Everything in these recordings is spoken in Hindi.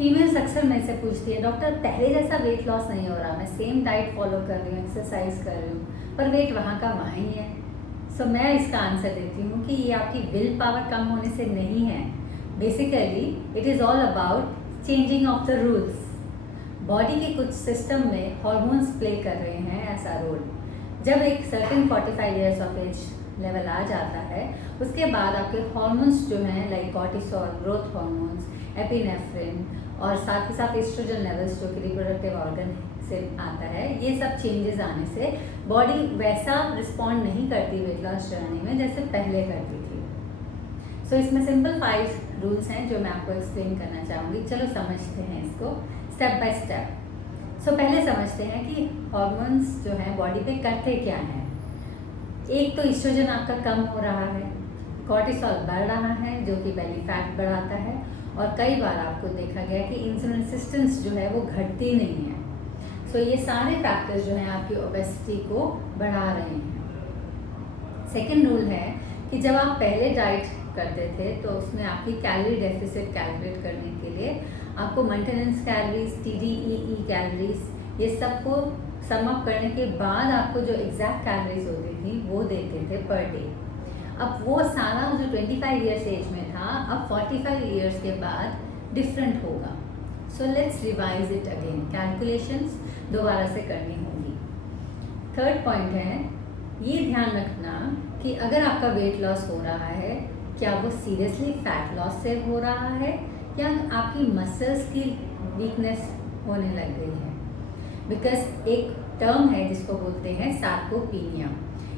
फीमेल्स अक्सर मेरे से पूछती है, डॉक्टर पहले जैसा वेट लॉस नहीं हो रहा, मैं सेम डाइट फॉलो कर रही हूँ, एक्सरसाइज कर रही हूँ, पर वेट वहाँ का वहाँ ही है। सो मैं इसका आंसर देती हूँ कि ये आपकी विल पावर कम होने से नहीं है। Basically it is all about changing of the rules. Body के कुछ सिस्टम में हॉर्मोन्स प्ले कर रहे हैं ऐसा रोल। जब एक certain 45 years of age level आ जाता है, उसके बाद आपके हॉर्मोन्स जो हैं like cortisol, growth hormones, epinephrine और साथ ही साथ एस्ट्रोजन लेवल्स जो कि रिप्रोडक्टिव ऑर्गन से आता है, ये सब चेंजेस आने से बॉडी वैसा रिस्पॉन्ड नहीं करती वेट लॉस जर्नी में जैसे पहले करती थी। सो इसमें सिंपल 5 रूल्स हैं जो मैं आपको एक्सप्लेन करना चाहूँगी। चलो समझते हैं इसको स्टेप बाय स्टेप। सो पहले समझते हैं कि हॉर्मोन्स जो हैं बॉडी पे करते क्या हैं। एक तो एस्ट्रोजन आपका कम हो रहा है, कॉर्टिसोल बढ़ रहा है जो कि बेली फैट बढ़ाता है, और कई बार आपको देखा गया कि इंसुलिन रेजिस्टेंस जो है वो घटती नहीं है। सो ये सारे फैक्टर्स जो हैं आपकी ओबेसिटी को बढ़ा रहे हैं। सेकेंड रूल है कि जब आप पहले डाइट करते थे तो उसमें आपकी कैलोरी डेफिसिट कैलकुलेट करने के लिए आपको मेंटेनेंस कैलोरीज, TDEE कैलोरीज, ये सबको सम अप करने के बाद आपको जो एग्जैक्ट कैलोरीज होती थी वो देते थे पर डे। अब वो सारा जो 25 ईयर्स एज में था, अब 45 ईयर्स के बाद डिफरेंट होगा। So let's revise it again. Calculations दोबारा से करनी होगी। थर्ड पॉइंट है, ये ध्यान रखना कि अगर आपका वेट लॉस हो रहा है, क्या वो सीरियसली फैट लॉस से हो रहा है या आपकी मसल्स की वीकनेस होने लग गई है। बिकॉज एक टर्म है जिसको बोलते हैं सार्कोपीनिया,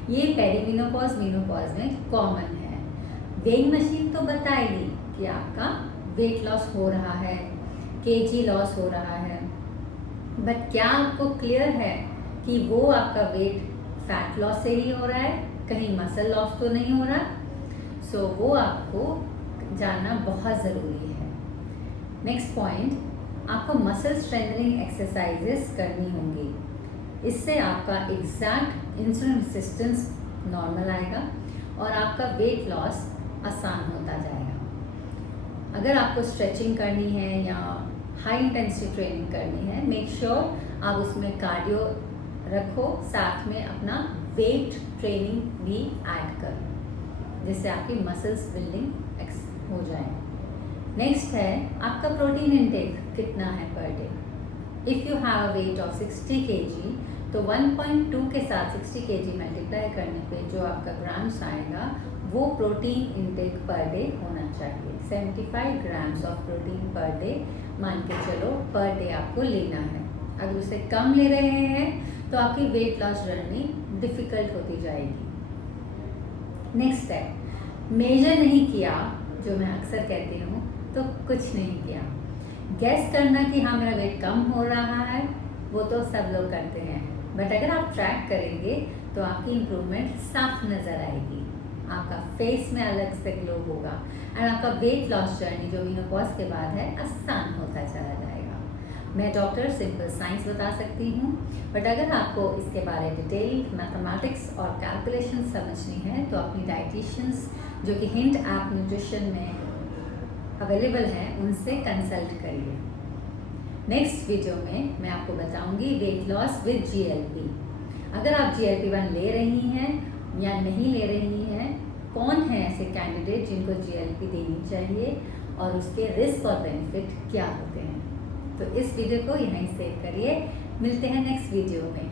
ये पेरीमेनोपॉज मेनोपॉज में कॉमन है। वेइंग मशीन तो बताएगी कि आपका वेट लॉस हो रहा है, केजी लॉस हो रहा है, बट क्या आपको क्लियर है कि वो आपका वेट फैट लॉस से ही हो रहा है, कहीं मसल लॉस तो नहीं हो रहा। सो वो आपको जानना बहुत ज़रूरी है। नेक्स्ट पॉइंट, आपको मसल स्ट्रेंथनिंग एक्सरसाइजेस करनी होंगी। इससे आपका एग्जैक्ट इंसुलिन रेजिस्टेंस नॉर्मल आएगा और आपका वेट लॉस आसान होता जाएगा। अगर आपको स्ट्रेचिंग करनी है या हाई इंटेंसिटी ट्रेनिंग करनी है, मेक श्योर आप उसमें कार्डियो रखो, साथ में अपना वेट ट्रेनिंग भी ऐड करो जिससे आपकी मसल्स बिल्डिंग हो जाए। नेक्स्ट है आपका प्रोटीन इनटेक कितना है per day. If you have a weight of 60 kg तो 1.2 के साथ 60 kg मल्टीप्लाई करने पे जो आपका ग्राम्स आएगा वो प्रोटीन इनटेक पर डे होना चाहिए। 75 grams of protein per day मान के चलो पर डे आपको लेना है। अगर उससे कम ले रहे हैं तो आपकी वेट लॉस जर्नी डिफ़िकल्ट होती जाएगी। नेक्स्ट है, मेजर नहीं किया, जो मैं अक्सर कहती हूँ, तो कुछ नहीं किया। गैस करना कि हाँ मेरा वेट कम हो रहा है वो तो सब लोग करते हैं, बट अगर आप ट्रैक करेंगे तो आपकी इम्प्रूवमेंट साफ नज़र आएगी, आपका फेस में अलग से ग्लो होगा एंड आपका वेट लॉस जर्नी जो मेनोपॉज के बाद है आसान होता चला जाएगा। मैं डॉक्टर सिंपल साइंस बता सकती हूँ, बट अगर आपको इसके बारे में डिटेल मैथमेटिक्स और कैलकुलेशन समझनी है तो अपनी डाइटिशियंस जो कि हिंट ऐप न्यूट्रिशन में अवेलेबल हैं उनसे कंसल्ट करिए। नेक्स्ट वीडियो में मैं आपको बताऊंगी वेट लॉस विद GLP। अगर आप GLP-1 ले रही हैं या नहीं ले रही हैं, कौन है ऐसे कैंडिडेट जिनको GLP देनी चाहिए और उसके रिस्क और बेनिफिट क्या होते हैं। तो इस वीडियो को यहीं सेव करिए। मिलते हैं नेक्स्ट वीडियो में।